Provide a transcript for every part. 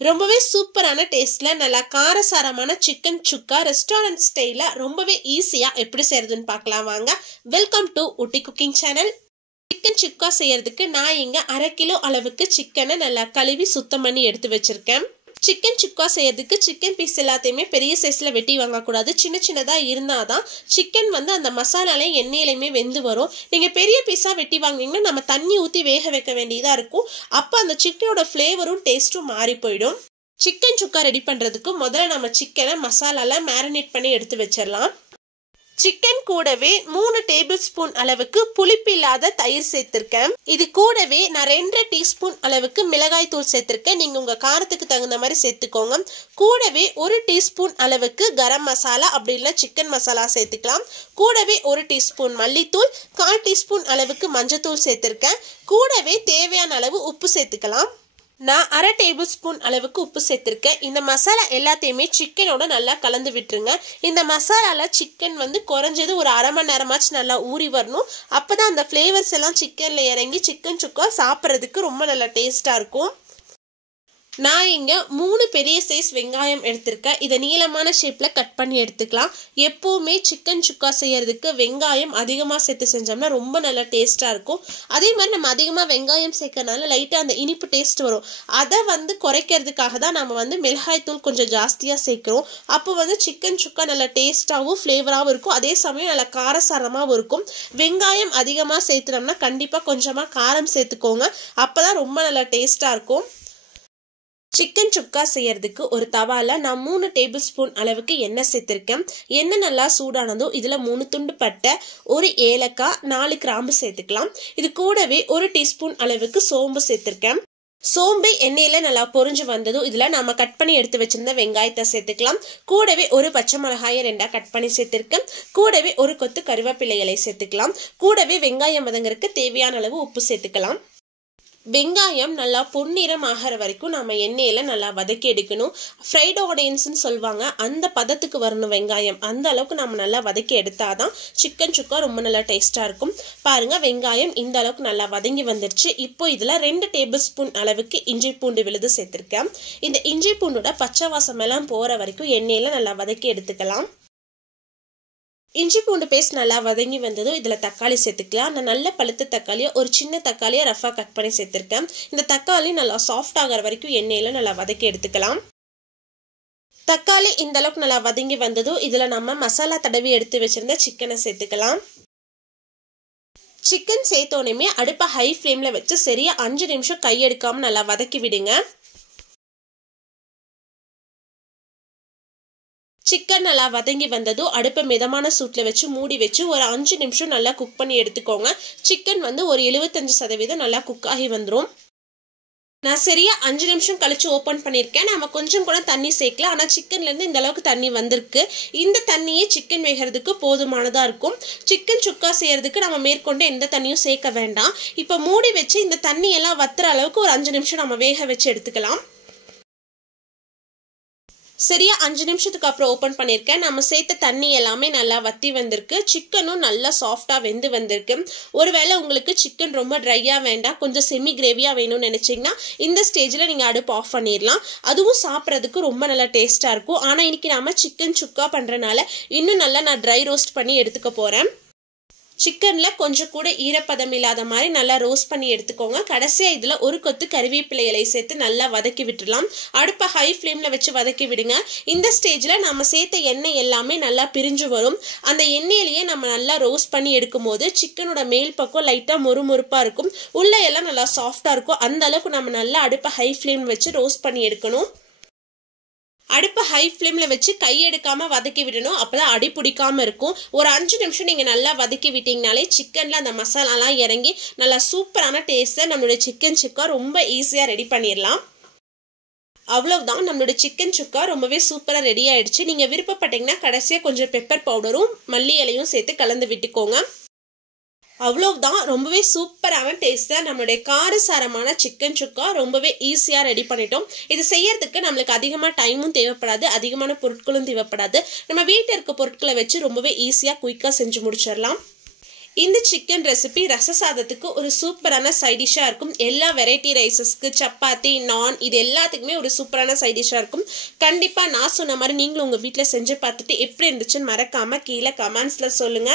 ரொம்பவே சூப்பரான டேஸ்ட்ல நல்லா காரசாரமான சிக்கன் சுக்கா ரெஸ்டாரண்ட் ஸ்டைல்ல ரொம்பவே ஈஸியா எப்படி செய்யறதுன்னு பார்க்கலாம் வாங்க. Welcome to Ooty cooking channel. Chicken sukka செய்யறதுக்கு நான் இங்க 1/2 கிலோ அளவுக்கு சிக்கனை நல்லா கழுவி சுத்தம் பண்ணி எடுத்து வச்சிருக்கேன். சிக்கன் சுக்கா செய்யறதுக்கு சிக்கன் பீஸ் எல்லாத்தையுமே பெரிய சைஸ்ல வெட்டி வாங்கக்கூடாது. சின்ன சின்னதா இருந்தாதான் சிக்கன் அந்த மசாலாலையும் எண்ணெயிலையுமே வெந்து வரும். நீங்க பெரிய பீஸா வெட்டி வாங்கினீங்கன்னா நம்ம தண்ணி ஊற்றி வேக வைக்க வேண்டியதா இருக்கும். அப்போ அந்த சிக்கனோட ஃப்ளேவரும் டேஸ்ட்டும் மாறி போயிடும். சிக்கன் சுக்கா ரெடி பண்றதுக்கு முதல்ல நம்ம சிக்கனை மசாலால மேரினேட் பண்ணி எடுத்து வச்சிடலாம். சிக்கன் கூடவே 3 டேபிள் ஸ்பூன் அளவுக்கு புளிப்பு இல்லாத தயிர் சேர்த்திருக்கேன். இது கூடவே நான் 2 டீஸ்பூன் அளவுக்கு மிளகாய் தூள் சேர்த்திருக்கேன். நீங்க உங்க காரத்துக்கு தகுந்த மாதிரி சேர்த்துக்கோங்க. கூடவே 1 டீஸ்பூன் அளவுக்கு கரம் மசாலா அப்படி இல்லை சிக்கன் மசாலா சேர்த்துக்கலாம். கூடவே 1 டீஸ்பூன் மல்லித்தூள், 1/4 டீஸ்பூன் அளவுக்கு மஞ்சத்தூள் சேர்த்திருக்கேன். கூடவே தேவையான அளவு உப்பு சேர்த்துக்கலாம். நான் 1/2 டேபிள் ஸ்பூன் அளவுக்கு உப்பு சேர்த்திருக்கேன். இந்த மசாலா எல்லாத்தையுமே சிக்கனோட நல்லா கலந்து விட்டுருங்க. இந்த மசாலால சிக்கன் குறைஞ்சது ஒரு 1/2 மணி நேரமாச்சு நல்லா ஊறி வரணும். அப்பதான் அந்த ஃப்ளேவர்ஸ் எல்லாம் சிக்கன்ல இறங்கி சிக்கன் சுக்கா சாப்பிட்றதுக்கு ரொம்ப நல்லா டேஸ்டா இருக்கும். நான் இங்க 3 பெரிய சைஸ் வெங்காயம் எடுத்திருக்கேன். இதை நீளமான ஷேப்ல கட் பண்ணி எடுத்துக்கலாம். எப்பவுமே சிக்கன் சுக்கா செய்யறதுக்கு வெங்காயம் அதிகமா சேர்த்து செஞ்சோம்னா ரொம்ப நல்லா டேஸ்டா இருக்கும். அதே மாதிரி நம்ம அதிகமா வெங்காயம் சேர்க்கறதுனால லைட்டா அந்த இனிப்பு டேஸ்ட் வரும். அதை குறைக்கிறதுக்காக தான் நம்ம மிளகாய் தூள் கொஞ்சம் ஜாஸ்தியா சேர்க்கிறோம். அப்போ சிக்கன் சுக்கா நல்லா டேஸ்டாவும் ஃபிளேவராகவும் இருக்கும். அதே சமயம் நல்லா காரசாரமாகவும் இருக்கும். வெங்காயம் அதிகமா சேர்த்துனோம்னா கண்டிப்பா கொஞ்சமா காரம் சேர்த்துக்கோங்க. அப்பதான் ரொம்ப நல்லா டேஸ்டா இருக்கும். சிக்கன் சுக்கா செய்யறதுக்கு ஒரு தவால நான் 3 டேபிள் ஸ்பூன் அளவுக்கு எண்ணெய் சேர்த்திருக்கேன். எண்ணெய் நல்லா சூடானதும் இதுல 3 துண்டு பட்டை, 1 ஏலக்காய், 4 கிராம்பு சேர்த்துக்கலாம். இது கூடவே 1 டீஸ்பூன் அளவுக்கு சோம்பு சேர்த்திருக்கேன். சோம்பு எண்ணெயில நல்லா பொரிஞ்சு வந்ததும் இதுல நம்ம கட் பண்ணி எடுத்து வச்சிருந்த வெங்காயத்தை சேர்த்துக்கலாம். கூடவே 1 பச்சை மிளகாயை 2 கட் பண்ணி சேர்த்திருக்கேன். கூடவே 1 கொத்து கருவேப்பிலை இலை சேர்த்துக்கலாம். கூடவே வெங்காயம் வதங்கறதுக்கு தேவையான அளவு உப்பு சேர்த்துக்கலாம். வெங்காயம் நல்லா பொன்னிறம் ஆகிற வரைக்கும் நம்ம எண்ணெயில நல்லா வதக்கி எடுக்கணும். ஃப்ரைட் ஆனியன்ஸ்ன்னு சொல்லுவாங்க, அந்த பதத்துக்கு வரணும் வெங்காயம். அந்த அளவுக்கு நம்ம நல்லா வதக்கி எடுத்தாதான் சிக்கன் சுக்கா ரொம்ப நல்லா டேஸ்டா இருக்கும். பாருங்க, வெங்காயம் இந்த அளவுக்கு நல்லா வதங்கி வந்துருச்சு. இப்போ இதுல 2 டேபிள் ஸ்பூன் அளவுக்கு இஞ்சி பூண்டு விழுது சேர்த்திருக்கேன். இந்த இஞ்சி பூண்டோட பச்சை வாசம் எல்லாம் போற வரைக்கும் எண்ணெயில நல்லா வதக்கி எடுத்துக்கலாம். இஞ்சி பூண்டு பேஸ்ட் நல்லா வதங்கி வந்ததும் இதுல தக்காளி சேர்த்துக்கலாம். நான் நல்ல பழுத்த தக்காளியை ஒரு சின்ன தக்காளியை ரஃபா கட் பண்ணி சேர்த்திருக்கேன். இந்த தக்காளி நல்லா சாஃப்ட் ஆகிற வரைக்கும் எண்ணெயில நல்லா வதக்கி எடுத்துக்கலாம். தக்காளி இந்த அளவுக்கு நல்லா வதங்கி வந்ததும் இதுல நம்ம மசாலா தடவி எடுத்து வச்சிருந்த சிக்கனை சேர்த்துக்கலாம். சிக்கன் சேர்த்தோனையுமே அடுப்பை ஹை ஃப்ளேம்ல வச்சு சரியா 5 நிமிஷம் கையெடுக்காம நல்லா வதக்கி விடுங்க. சிக்கன் நல்லா வதங்கி வந்ததும் அடுப்பை மிதமான சூட்டில் வச்சு மூடி வச்சு ஒரு 5 நிமிஷம் நல்லா குக் பண்ணி எடுத்துக்கோங்க. சிக்கன் ஒரு 75% நல்லா குக் ஆகி வந்துடும். நான் சரியா 5 நிமிஷம் கழிச்சு ஓப்பன் பண்ணியிருக்கேன். நம்ம கொஞ்சம் கூட தண்ணி சேர்க்கல, ஆனால் சிக்கன்லேருந்து இந்த அளவுக்கு தண்ணி வந்திருக்கு. இந்த தண்ணியே சிக்கன் வேகிறதுக்கு போதுமானதாக இருக்கும். சிக்கன் சுக்கா செய்யறதுக்கு நம்ம மேற்கொண்டு எந்த தண்ணியும் சேர்க்க வேண்டாம். இப்போ மூடி வச்சு இந்த தண்ணியெல்லாம் வத்துற அளவுக்கு ஒரு 5 நிமிஷம் நம்ம வேக வச்சு எடுத்துக்கலாம். சரியா 5 நிமிஷத்துக்கு அப்புறம் ஓப்பன் பண்ணியிருக்கேன். நம்ம சேர்த்த தண்ணி எல்லாமே நல்லா வத்தி வந்திருக்கு. சிக்கனும் நல்லா சாஃப்டாக வெந்து வந்திருக்கு. ஒருவேளை உங்களுக்கு சிக்கன் ரொம்ப ட்ரையாக வேண்டாம், கொஞ்சம் செமி கிரேவியாக வேணும்னு நினச்சிங்கன்னா இந்த ஸ்டேஜில் நீங்கள் அடுப்பு ஆஃப் பண்ணிடலாம். அதுவும் சாப்பிட்றதுக்கு ரொம்ப நல்லா டேஸ்ட்டாக இருக்கும். ஆனால் இன்னைக்கு நாம சிக்கன் சுக்கா பண்ணுறதுனால இன்னும் நல்லா நான் ட்ரை ரோஸ்ட் பண்ணி எடுத்துக்க போகிறேன். சிக்கன்ல கொஞ்சம் கூட ஈரப்பதம் இல்லாத மாதிரி நல்லா ரோஸ்ட் பண்ணி எடுத்துக்கோங்க. கடைசியா இதுல 1 கொத்து கறிவேப்பிலை இலை சேர்த்து நல்லா வதக்கி விட்டுடலாம். அடுப்பை ஹை ஃப்ளேம்ல வச்சு வதக்கி விடுங்க. இந்த ஸ்டேஜ்ல நம்ம சேர்த்த எண்ணெய் எல்லாமே நல்லா பிரிஞ்சு வரும். அந்த எண்ணெயிலேயே நம்ம நல்லா ரோஸ்ட் பண்ணி எடுக்கும் போது சிக்கனோட மேல் பக்கம் லைட்டா மொறுமொறுப்பா இருக்கும், உள்ள எல்லாம் நல்லா சாஃப்டா இருக்கும். அந்த அளவுக்கு நம்ம நல்லா அடுப்பை ஹை ஃப்ளேம்ல வச்சு ரோஸ்ட் பண்ணி எடுக்கணும். அடுப்பை ஹை ஃப்ளேம்ல வச்சு கையெடுக்காம வதக்கி விடணும். அப்பதான் அடி பிடிக்காம இருக்கும். ஒரு 5 நிமிஷம் நீங்க நல்லா வதக்கி விட்டீங்கனாலே சிக்கன்ல அந்த மசாலாலாம் இறங்கி நல்லா சூப்பரான டேஸ்ட்ல நம்மளுடைய சிக்கன் சுக்கா ரொம்ப ஈஸியா ரெடி பண்ணிடலாம். அவ்வளவுதான், நம்மளுடைய சிக்கன் சுக்கா ரொம்பவே சூப்பரா ரெடி ஆயிடுச்சு. நீங்க விருப்பப்பட்டீங்கன்னா கடைசியா கொஞ்சம் பெப்பர் பவுடரும் மல்லி இலையும் சேர்த்து கலந்து விட்டுக்கோங்க. அவ்வளவுதான், ரொம்பவே சூப்பரான டேஸ்ட்ல நம்மளுடைய காரசாரமான சிக்கன் சுக்கா ரொம்பவே ஈஸியா ரெடி பண்ணிட்டோம். இது செய்யறதுக்கு நம்மளுக்கு அதிகமா டைமும் தேவைப்படாது, அதிகமான பொருட்களும் தேவைப்படாது. நம்ம வீட்டில் இருக்க பொருட்களை வச்சு ரொம்பவே ஈஸியா குயிக்கா செஞ்சு முடிச்சிடலாம். இந்த சிக்கன் ரெசிபி ரச சாதத்துக்கு ஒரு சூப்பரான சைட் டிஷ்ஷா இருக்கும். எல்லா வெரைட்டி ரைசஸ்க்கு, சப்பாத்தி, நான் இது எல்லாத்துக்குமே ஒரு சூப்பரான சைட் டிஷ்ஷா இருக்கும். கண்டிப்பா நான் சொன்ன மாதிரி நீங்களும் உங்க வீட்ல செஞ்சு பார்த்துட்டு எப்படி இருந்துச்சுன்னு மறக்காம கீழே கமெண்ட்ஸ்ல சொல்லுங்க.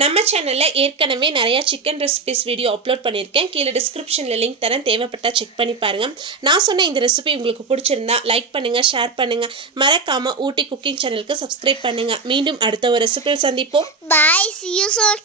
நம்ம சேனல்ல ஏற்கனவே நிறைய சிக்கன் ரெசிபிஸ் வீடியோ அப்லோட் பண்ணியிருக்கேன். கீழே டிஸ்கிரிப்ஷன்ல லிங்க் தரேன், தேவைப்பட்டா செக் பண்ணி பாருங்க. நான் சொன்ன இந்த ரெசிபி உங்களுக்கு பிடிச்சிருந்தா லைக் பண்ணுங்க, ஷேர் பண்ணுங்க. மறக்காம ஊட்டி குக்கிங் சேனலுக்கு சப்ஸ்கிரைப் பண்ணுங்க. மீண்டும் அடுத்த ஒரு ரெசிபியில் சந்திப்போம். Bye, see you soon.